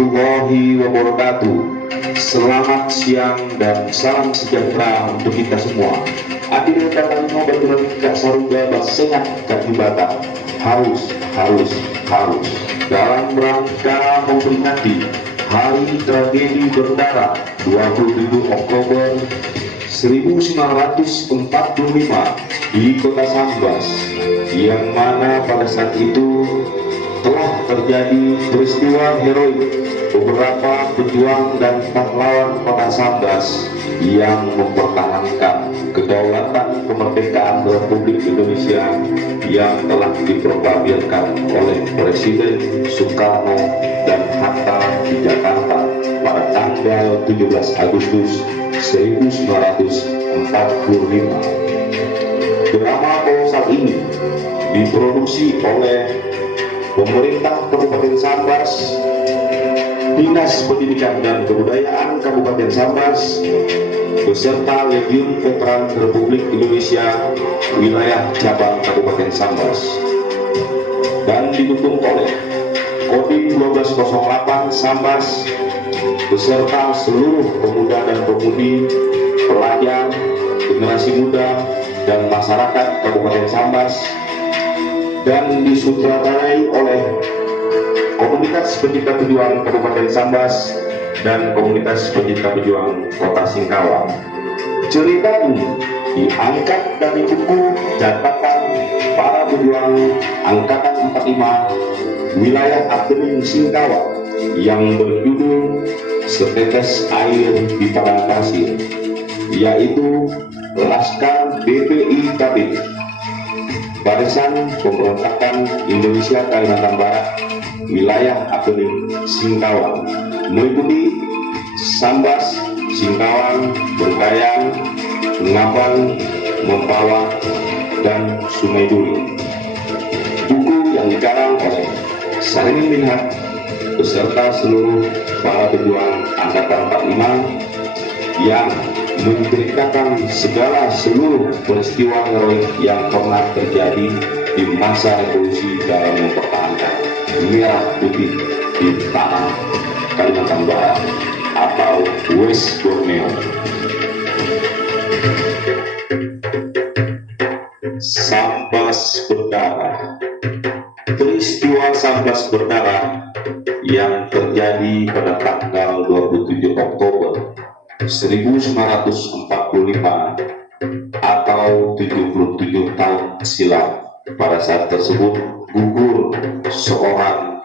warahmatullahi wabarakatuh. Selamat siang dan salam sejahtera untuk kita semua. Akhirnya kata baturan Kak Saruga sehat Kak Jubata harus dalam rangka memperingati Hari Tragedi Berdarah 27 Oktober 1945 di Kota Sambas, yang mana pada saat itu telah terjadi peristiwa heroik beberapa pejuang dan pahlawan Kota Sambas yang mempertahankan kedaulatan kemerdekaan Republik Indonesia yang telah diproklamirkan oleh Presiden Soekarno dan Hatta di Jakarta pada tanggal 17 Agustus 1945. Drama kolosal ini diproduksi oleh pemerintah Kabupaten Sambas, Dinas Pendidikan dan Kebudayaan Kabupaten Sambas, beserta Legiun Veteran Republik Indonesia wilayah cabang Kabupaten Sambas, dan didukung oleh Kodim 1208 Sambas beserta seluruh pemuda dan pemudi, pelajar, generasi muda, dan masyarakat Kabupaten Sambas, dan disutradarai oleh Komunitas Pencinta Pejuang Kabupaten Sambas dan Komunitas Pencinta Pejuang Kota Singkawang. Cerita ini diangkat dari buku catatan para pejuang Angkatan 45 wilayah Apening Singkawang yang berjudul Setetes Air di Padang Pasir, yaitu Laskar BPI Kabin, Barisan Pemberontakan Indonesia Kalimantan Barat, wilayah Apening Singkawang, meliputi Sambas, Singkawang, Bengkayang, Ngaban, Mempawah, dan Sungai Duri. Buku yang dikarang oleh Salim Minhad beserta seluruh para pejuang Angkatan 45 yang menceritakan seluruh peristiwa heroik yang pernah terjadi di masa revolusi dalam mempertahankan merah putih di tanah Kalimantan Barat atau West Borneo. Sambas Berdarah. Peristiwa Sambas Berdarah yang terjadi pada tanggal 27 Oktober 1945 atau 77 tahun silam. Pada saat tersebut gugur seorang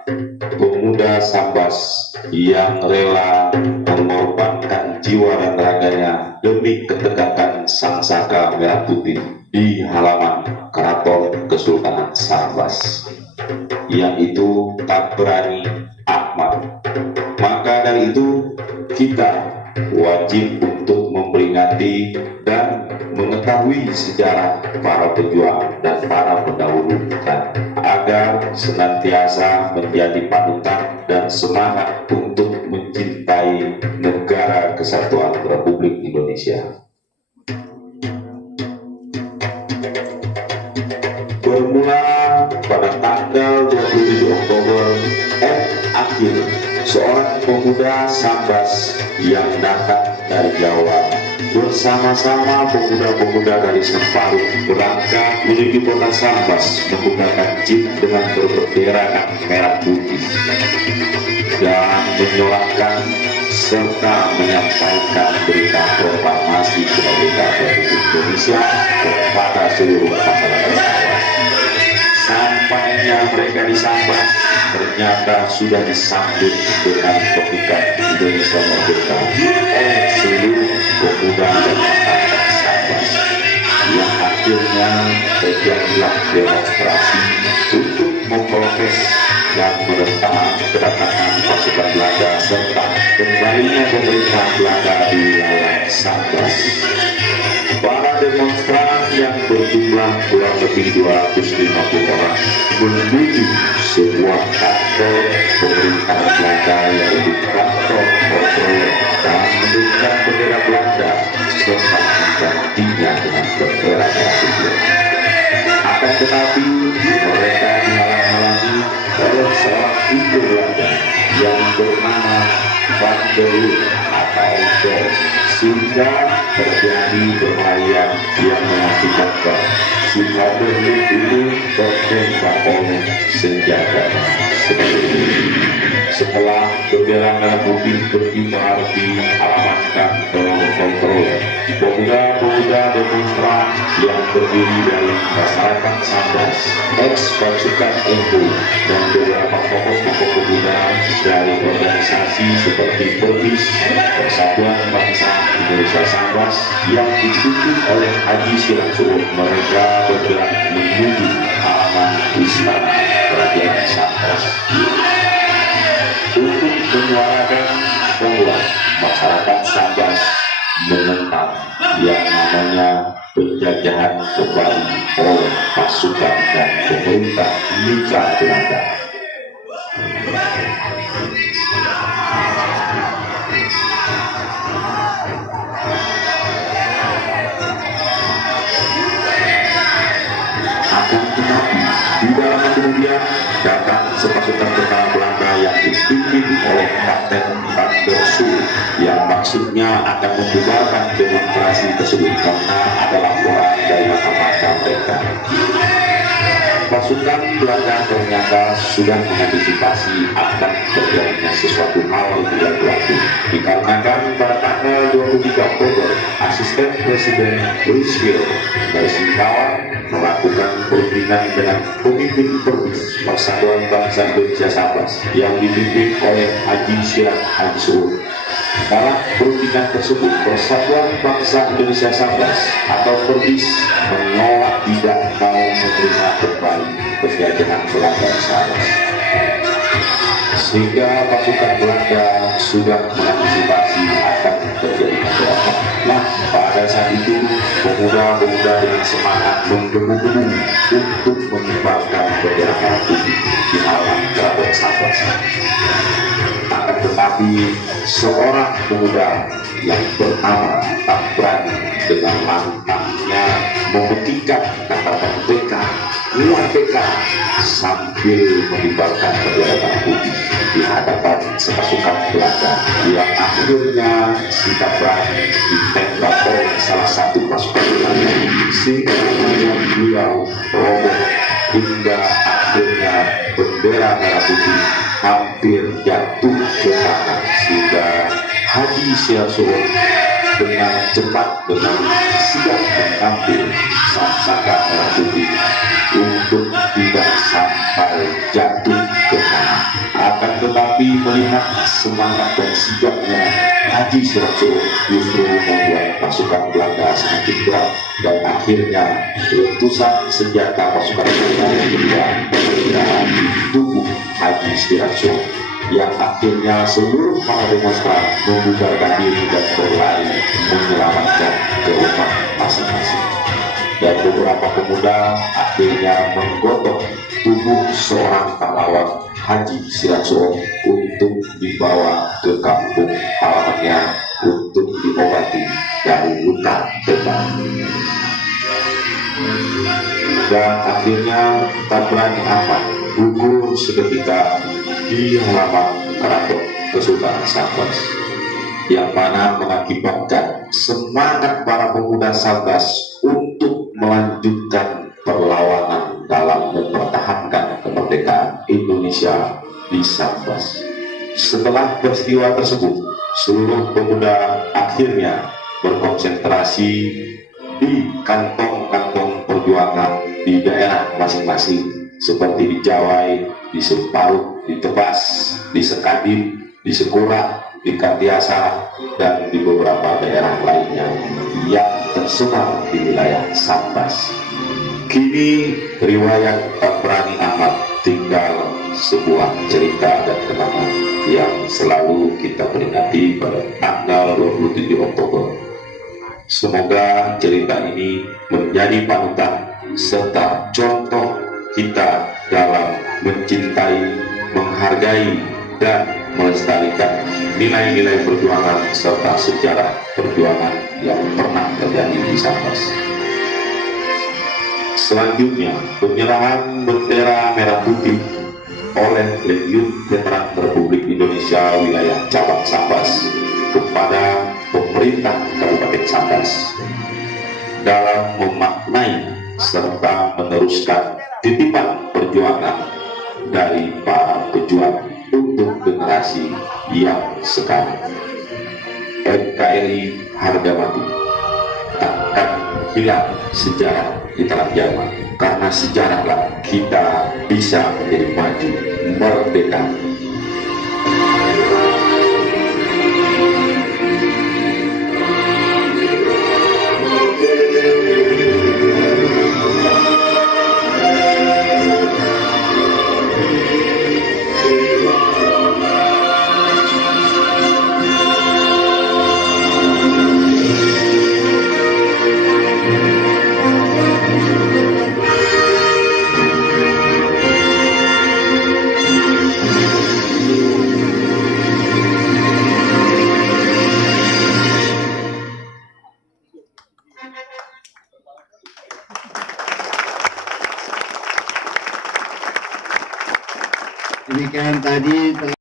pemuda Sambas yang rela mengorbankan jiwa dan raganya demi ketegakan Sangsaka Merah Putih di halaman Keraton Kesultanan Sambas, yaitu Tabrani Ahmad. Maka dari itu kita wajib untuk memperingati dan mengetahui sejarah para pejuang dan para pendahulu kita, agar senantiasa menjadi panutan dan semangat untuk mencintai negara kesatuan Republik Indonesia. Bermula pada tanggal 27 Oktober Akhir, seorang pemuda Sambas yang datang dari Jawa bersama-sama pemuda-pemuda dari Semparu berangkat menuju kota Sambas menggunakan jeep dengan berbendera merah putih dan menyorakan serta menyampaikan berita proklamasi kemerdekaan Republik Indonesia kepada seluruh masyarakat Sambas. Sampainya mereka di Sambas, ternyata sudah disambut dengan pembukaan Indonesia Merdeka oleh seluruh pemuda dan masyarakat Sambas, yang akhirnya terjadilah demonstrasi untuk memprotes dan menentang kedatangan pasukan Belanda serta kembalinya pemerintah Belanda di wilayah Sambas. Para demonstran yang berjumlah kurang lebih 250 orang menuju sebuah kantor pemerintah Belanda, yaitu kantor kontrol, dan menurunkan bendera Belanda serta menggantinya dengan bendera merah putih. Akan tetapi mereka dihalang-halangi oleh seorang ibu Belanda yang bernama Van der Loo atau Dol, sehingga terjadi perkelahian yang mengakibatkan si Van der Loo itu tertembak oleh senjata. Setelah bendera merah putih berkibar di halaman kantor kontrol, pemuda-pemuda demonstran yang terdiri dari masyarakat Sambas, ex-pasukan NU, dan beberapa tokoh-tokoh pemuda dari organisasi seperti Perbis, Persatuan Bangsa Indonesia Sambas yang dipimpin oleh Haji Sirasuun, mereka bergerak menuju halaman istana kerajaan Sambas untuk menyuarakan bahwa masyarakat Sambas menentang yang namanya penjajahan kembali oleh pasukan dan pemerintah mitra Belanda. Akan tetapi tidak lama kemudian datang sepasukan tentara Belanda yang dipimpin oleh Kapten Van der Sue, yang maksudnya akan membubarkan demonstrasi tersebut karena ada laporan dari mata-mata mereka. Pasukan Belanda ternyata sudah mengantisipasi akan terjadinya sesuatu hal yang tidak berlaku, dikarenakan pada tanggal 23 Oktober asisten Presiden Roosevelt dari Singkawa melakukan perundingan dengan pemimpin Perbis, Persatuan Bangsa Indonesia Sambas, yang dipimpin oleh Haji Sirasuun. Dalam perundingan tersebut, Persatuan Bangsa Indonesia Sambas atau Perbis menolak tidak mau menerima kembali penjajahan Belanda di Sambas, sehingga pasukan Belanda sudah mengantisipasi akan terjadi perang. Nah, pada saat itu pemuda-pemuda dengan semangat menggebu-gebu untuk mengibarkan bendera merah putih di halaman keraton Sambas. Akan tetapi seorang pemuda yang bernama Tabrani dengan lantangnya membuktikan kata-kata PK, luar PK, sambil mengibarkan bendera merah putih di hadapan sepasukan Belanda, yang akhirnya si Tabrani ditembak oleh salah satu pasukan Belanda sehingga beliau roboh, hingga akhirnya bendera merah putih hampir jatuh ke tanah, sehingga Haji Sirasuun dengan cepat dengan sigap mengambil sangkar merah putih untuk tidak sampai jatuh ke tanah. Akan tetapi melihat semangat dan sigapnya Haji Sirasuun justru membuat pasukan Belanda semakin berat, dan akhirnya letusan senjata pasukan Belanda kedua berada di tubuh Haji Sirasuun, yang akhirnya seluruh para demonstran membubarkan diri dan berlari menyelamatkan ke rumah masing-masing. Dan beberapa pemuda akhirnya menggotong tubuh seorang pahlawan Haji Sirasuun untuk dibawa ke kampung halamannya untuk diobati dari luka tembak. Dan akhirnya Tabrani aman gugur seketika di halaman keraton Kesultanan Sambas, yang mana mengakibatkan semangat para pemuda Sambas untuk melanjutkan perlawanan dalam mempertahankan kemerdekaan Indonesia di Sambas. Setelah peristiwa tersebut, seluruh pemuda akhirnya berkonsentrasi di kantong-kantong perjuangan di daerah masing-masing, seperti di Jawai, di Separut, di Tebas, di Sekadim, di Sekura, di Kartiasa, dan di beberapa daerah lainnya yang tersebar di wilayah Sambas. Kini riwayat Tabrani Ahmad tinggal sebuah cerita dan kenangan yang selalu kita peringati pada tanggal 27 Oktober. Semoga cerita ini menjadi panutan serta contoh kita dalam mencintai, menghargai, dan melestarikan nilai-nilai perjuangan serta sejarah perjuangan yang pernah terjadi di Sambas. Selanjutnya, penyerahan bendera merah putih oleh Legiun Veteran Republik Indonesia wilayah cabang Sambas kepada pemerintah Kabupaten Sambas dalam memaknai serta meneruskan titipan perjuangan dari para pejuang untuk generasi yang sekarang. NKRI harga mati, takkan hilang sejarah di tanah Jawa, karena sejarahlah kita bisa menjadi maju merdeka. Demikian tadi telah